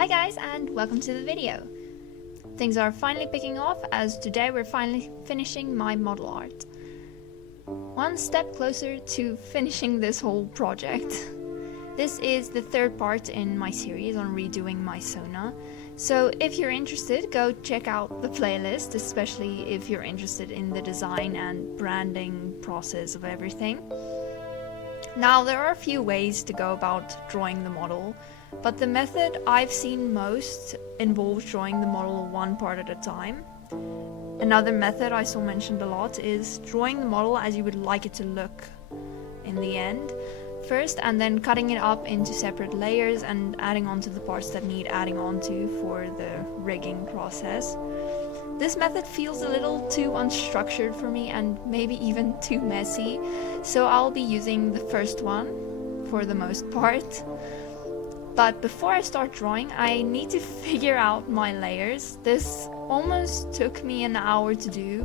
Hi guys, and welcome to the video. Things are finally picking off as today we're finally finishing my model art. One step closer to finishing this whole project. This is the third part in my series on redoing my Sona. So if you're interested, go check out the playlist, especially if you're interested in the design and branding process of everything. Now, there are a few ways to go about drawing the model, but the method I've seen most involves drawing the model one part at a time. Another method I saw mentioned a lot is drawing the model as you would like it to look in the end first, and then cutting it up into separate layers and adding on to the parts that need adding on to for the rigging process. This method feels a little too unstructured for me and maybe even too messy, so I'll be using the first one for the most part. But before I start drawing, I need to figure out my layers. This almost took me an hour to do,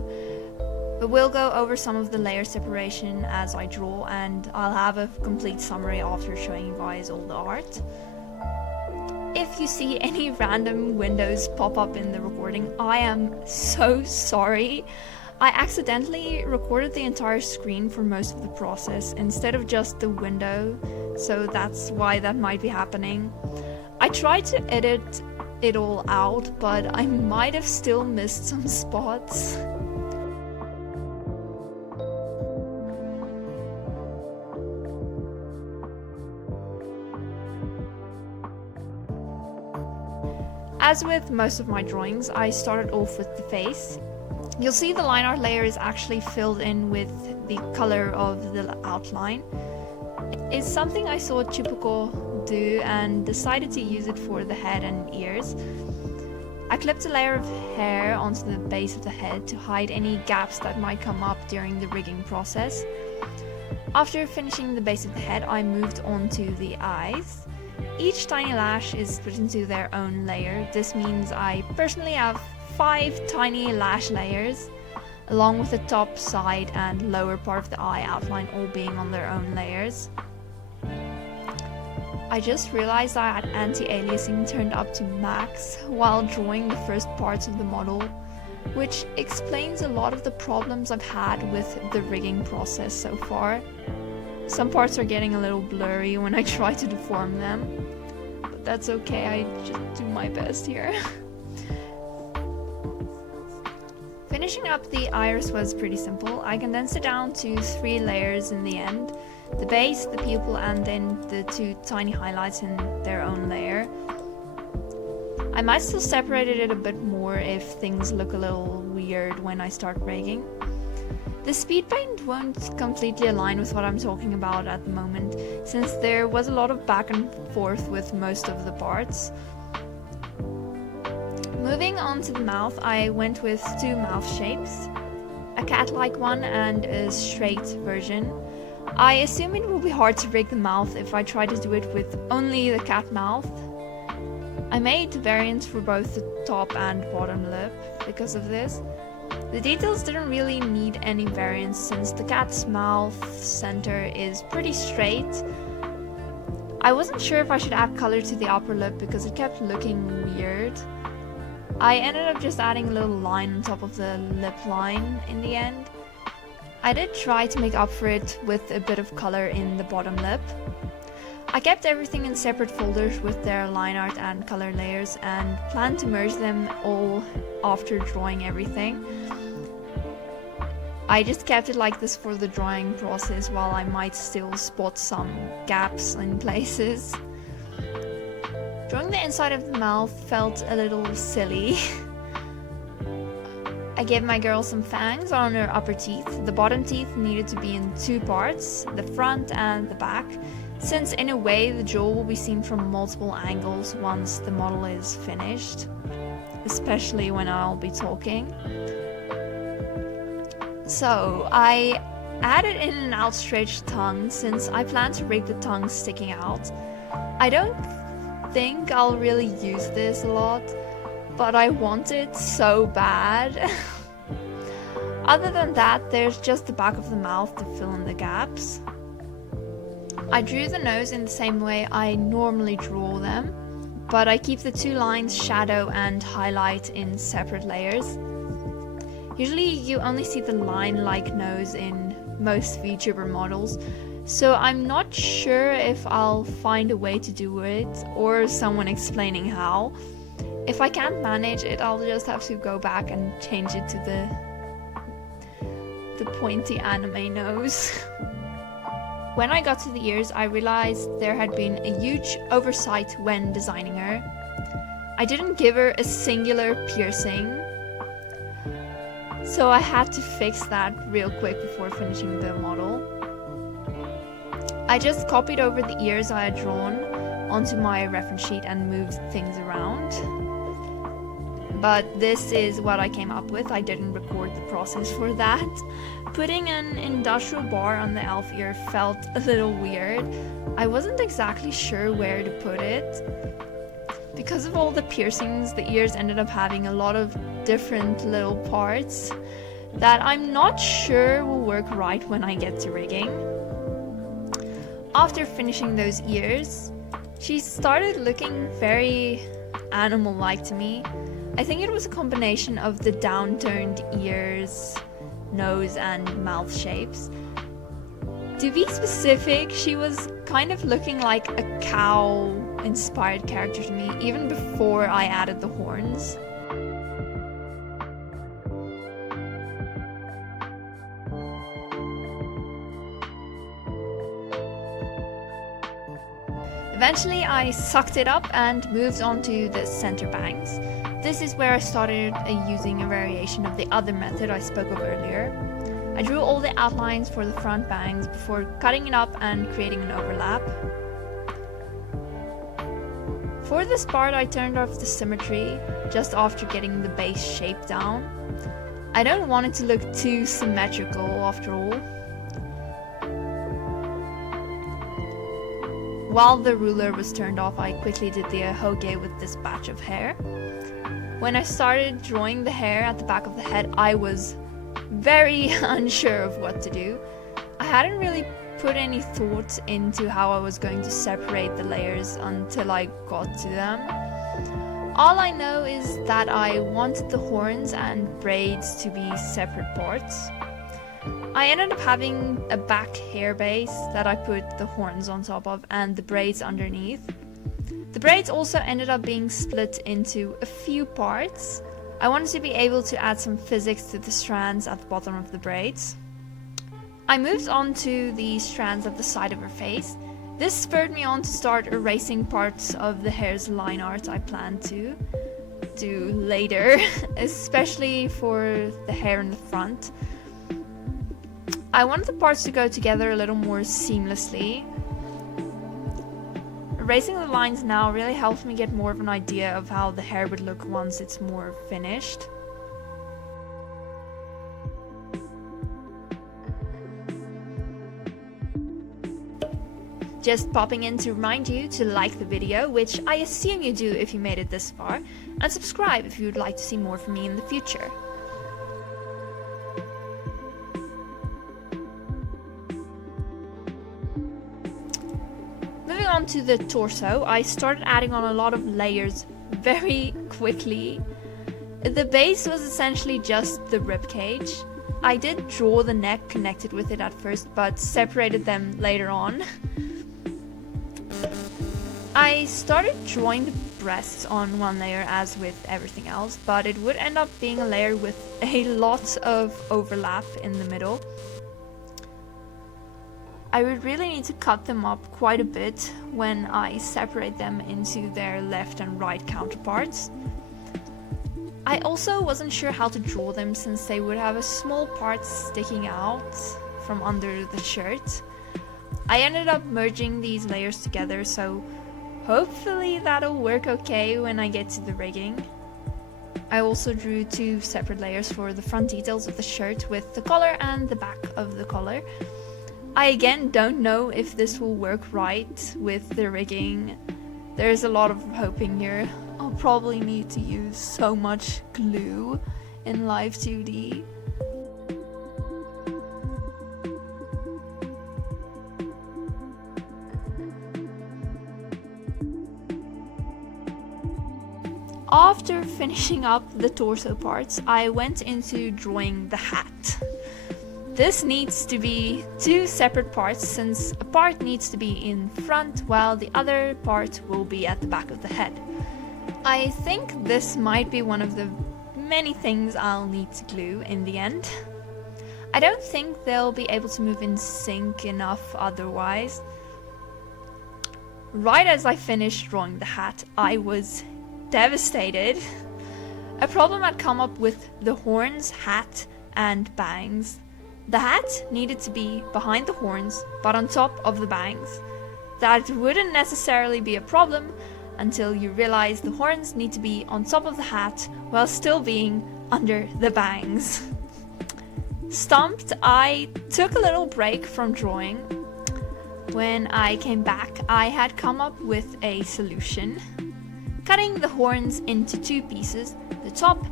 but we'll go over some of the layer separation as I draw, and I'll have a complete summary after showing you guys all the art. If you see any random windows pop up in the recording, I am so sorry. I accidentally recorded the entire screen for most of the process instead of just the window, so that's why that might be happening. I tried to edit it all out, but I might have still missed some spots. As with most of my drawings, I started off with the face. You'll see the line art layer is actually filled in with the color of the outline. It's something I saw Chupaco do and decided to use it for the head and ears. I clipped a layer of hair onto the base of the head to hide any gaps that might come up during the rigging process. After finishing the base of the head, I moved on to the eyes. Each tiny lash is split into their own layer. This means I personally have 5 tiny lash layers, along with the top, side and lower part of the eye outline all being on their own layers. I just realized I had anti-aliasing turned up to max while drawing the first parts of the model, which explains a lot of the problems I've had with the rigging process so far. Some parts are getting a little blurry when I try to deform them, but that's okay, I just do my best here. Finishing up the iris was pretty simple. I condensed it down to 3 layers in the end. The base, the pupil, and then the 2 tiny highlights in their own layer. I might still separated it a bit more if things look a little weird when I start rigging. The speed paint won't completely align with what I'm talking about at the moment, since there was a lot of back and forth with most of the parts. Moving on to the mouth, I went with 2 mouth shapes, a cat-like one and a straight version. I assume it will be hard to rig the mouth if I try to do it with only the cat mouth. I made variants for both the top and bottom lip because of this. The details didn't really need any variants since the cat's mouth center is pretty straight. I wasn't sure if I should add color to the upper lip because it kept looking weird. I ended up just adding a little line on top of the lip line in the end. I did try to make up for it with a bit of color in the bottom lip. I kept everything in separate folders with their line art and color layers and planned to merge them all after drawing everything. I just kept it like this for the drawing process while I might still spot some gaps in places. Drawing the inside of the mouth felt a little silly. I gave my girl some fangs on her upper teeth. The bottom teeth needed to be in 2 parts, the front and the back, since in a way the jaw will be seen from multiple angles once the model is finished, especially when I'll be talking. So I added in an outstretched tongue since I plan to rig the tongue sticking out. I don't think I'll really use this a lot, but I want it so bad. Other than that, there's just the back of the mouth to fill in the gaps. I drew the nose in the same way I normally draw them, but I keep the two lines shadow and highlight in separate layers. Usually you only see the line-like nose in most VTuber models, so I'm not sure if I'll find a way to do it or someone explaining how. If I can't manage it, I'll just have to go back and change it to the pointy anime nose. When I got to the ears, I realized there had been a huge oversight when designing her. I didn't give her a singular piercing, so I had to fix that real quick before finishing the model. I just copied over the ears I had drawn onto my reference sheet and moved things around. But this is what I came up with. I didn't record the process for that. Putting an industrial bar on the elf ear felt a little weird. I wasn't exactly sure where to put it. Because of all the piercings, the ears ended up having a lot of different little parts that I'm not sure will work right when I get to rigging. After finishing those ears, she started looking very animal-like to me. I think it was a combination of the downturned ears, nose and mouth shapes. To be specific, she was kind of looking like a cow-inspired character to me, even before I added the horns. Eventually I sucked it up and moved on to the center bangs. This is where I started using a variation of the other method I spoke of earlier. I drew all the outlines for the front bangs before cutting it up and creating an overlap. For this part I turned off the symmetry just after getting the base shape down. I don't want it to look too symmetrical after all. While the ruler was turned off, I quickly did the hoge with this batch of hair. When I started drawing the hair at the back of the head, I was very unsure of what to do. I hadn't really put any thought into how I was going to separate the layers until I got to them. All I know is that I wanted the horns and braids to be separate parts. I ended up having a back hair base that I put the horns on top of and the braids underneath. The braids also ended up being split into a few parts. I wanted to be able to add some physics to the strands at the bottom of the braids. I moved on to the strands at the side of her face. This spurred me on to start erasing parts of the hair's line art I planned to do later, especially for the hair in the front. I wanted the parts to go together a little more seamlessly. Erasing the lines now really helps me get more of an idea of how the hair would look once it's more finished. Just popping in to remind you to like the video, which I assume you do if you made it this far, and subscribe if you would like to see more from me in the future. Moving on to the torso, I started adding on a lot of layers very quickly. The base was essentially just the ribcage. I did draw the neck connected with it at first, but separated them later on. I started drawing the breasts on one layer as with everything else, but it would end up being a layer with a lot of overlap in the middle. I would really need to cut them up quite a bit when I separate them into their left and right counterparts. I also wasn't sure how to draw them since they would have a small part sticking out from under the shirt. I ended up merging these layers together, so hopefully that'll work okay when I get to the rigging. I also drew two separate layers for the front details of the shirt with the collar and the back of the collar. I again don't know if this will work right with the rigging. There's a lot of hoping here. I'll probably need to use so much glue in Live 2D. After finishing up the torso parts, I went into drawing the hat. This needs to be two separate parts since a part needs to be in front while the other part will be at the back of the head. I think this might be one of the many things I'll need to glue in the end. I don't think they'll be able to move in sync enough otherwise. Right as I finished drawing the hat, I was devastated. A problem had come up with the horns, hat, and bangs. The hat needed to be behind the horns, but on top of the bangs. That wouldn't necessarily be a problem until you realize the horns need to be on top of the hat while still being under the bangs. Stumped, I took a little break from drawing. When I came back, I had come up with a solution. Cutting the horns into two pieces, the top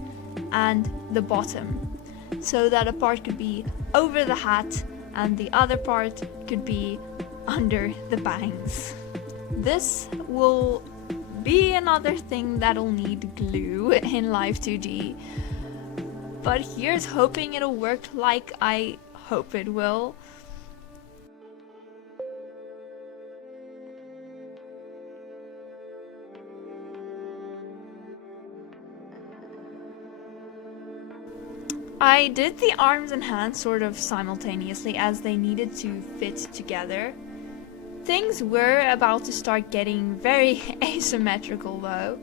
and the bottom, so that a part could be over the hat and the other part could be under the bangs. This will be another thing that'll need glue in Live 2D, but here's hoping it'll work like I hope it will. I did the arms and hands sort of simultaneously as they needed to fit together. Things were about to start getting very asymmetrical though.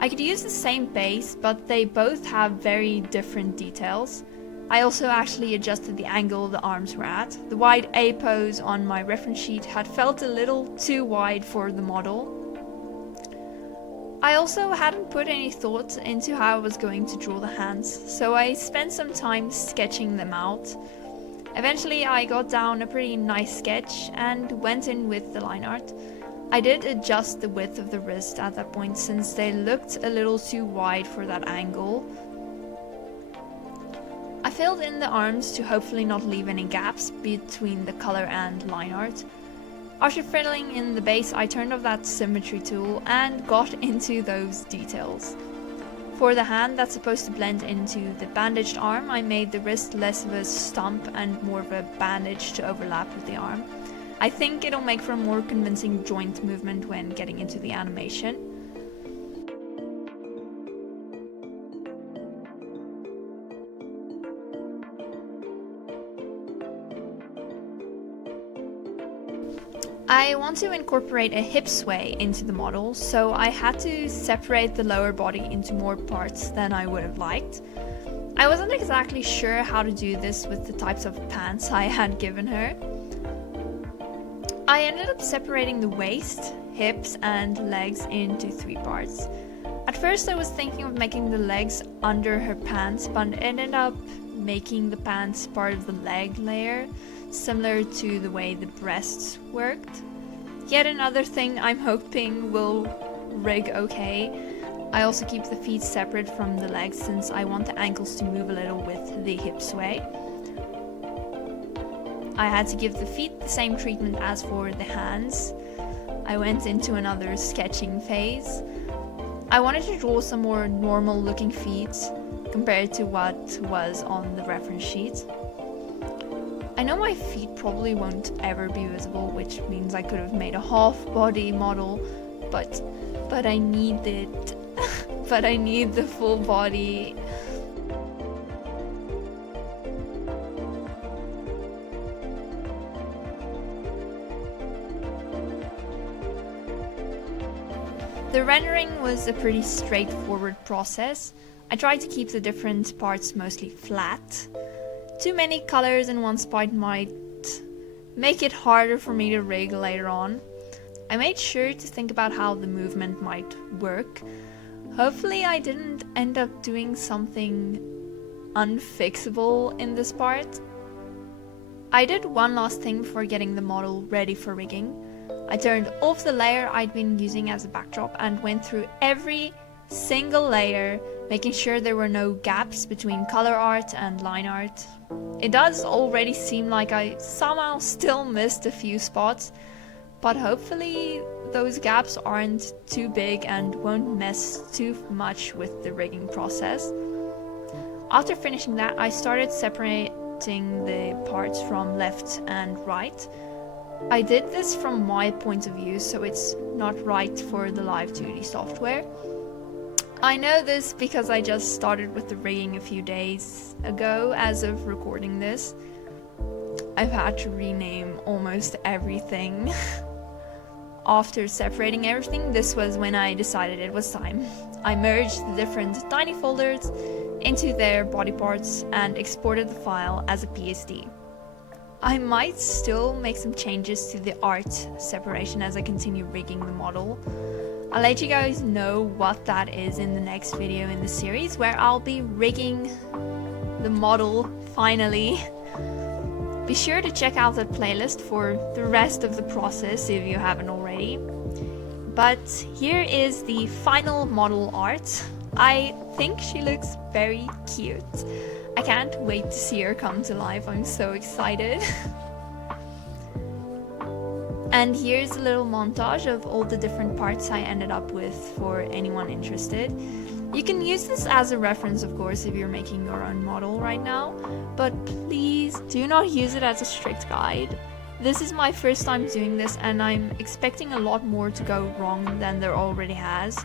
I could use the same base, but they both have very different details. I also actually adjusted the angle the arms were at. The wide A pose on my reference sheet had felt a little too wide for the model. I also hadn't put any thought into how I was going to draw the hands, so I spent some time sketching them out. Eventually I got down a pretty nice sketch and went in with the line art. I did adjust the width of the wrist at that point since they looked a little too wide for that angle. I filled in the arms to hopefully not leave any gaps between the color and line art. After filling in the base, I turned off that symmetry tool and got into those details. For the hand that's supposed to blend into the bandaged arm, I made the wrist less of a stump and more of a bandage to overlap with the arm. I think it'll make for a more convincing joint movement when getting into the animation. I want to incorporate a hip sway into the model, so I had to separate the lower body into more parts than I would have liked. I wasn't exactly sure how to do this with the types of pants I had given her. I ended up separating the waist, hips, and legs into 3 parts. At first I was thinking of making the legs under her pants, but ended up making the pants part of the leg layer, similar to the way the breasts worked. Yet another thing I'm hoping will rig okay. I also keep the feet separate from the legs since I want the ankles to move a little with the hip sway. I had to give the feet the same treatment as for the hands. I went into another sketching phase. I wanted to draw some more normal looking feet compared to what was on the reference sheet. I know my feet probably won't ever be visible, which means I could have made a half body model, but I need it. But I need the full body. The rendering was a pretty straightforward process. I tried to keep the different parts mostly flat. Too many colors in one spot might make it harder for me to rig later on. I made sure to think about how the movement might work. Hopefully I didn't end up doing something unfixable in this part. I did one last thing before getting the model ready for rigging. I turned off the layer I'd been using as a backdrop and went through every single layer, making sure there were no gaps between color art and line art. It does already seem like I somehow still missed a few spots, but hopefully that those gaps aren't too big and won't mess too much with the rigging process. After finishing that, I started separating the parts from left and right. I did this from my point of view, so it's not right for the Live 2D software. I know this because I just started with the rigging a few days ago as of recording this. I've had to rename almost everything. After separating everything, this was when I decided it was time. I merged the different tiny folders into their body parts and exported the file as a PSD. I might still make some changes to the art separation as I continue rigging the model. I'll let you guys know what that is in the next video in the series, where I'll be rigging the model finally. Be sure to check out that playlist for the rest of the process if you haven't already. But here is the final model art. I think she looks very cute. I can't wait to see her come to life, I'm so excited. And here's a little montage of all the different parts I ended up with for anyone interested. You can use this as a reference, of course, if you're making your own model right now, but please do not use it as a strict guide. This is my first time doing this, and I'm expecting a lot more to go wrong than there already has.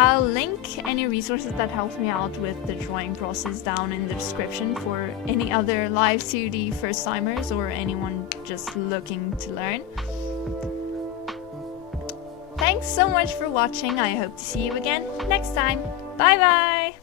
I'll link any resources that helped me out with the drawing process down in the description for any other Live 2D first-timers or anyone just looking to learn. Thanks so much for watching. I hope to see you again next time. Bye bye!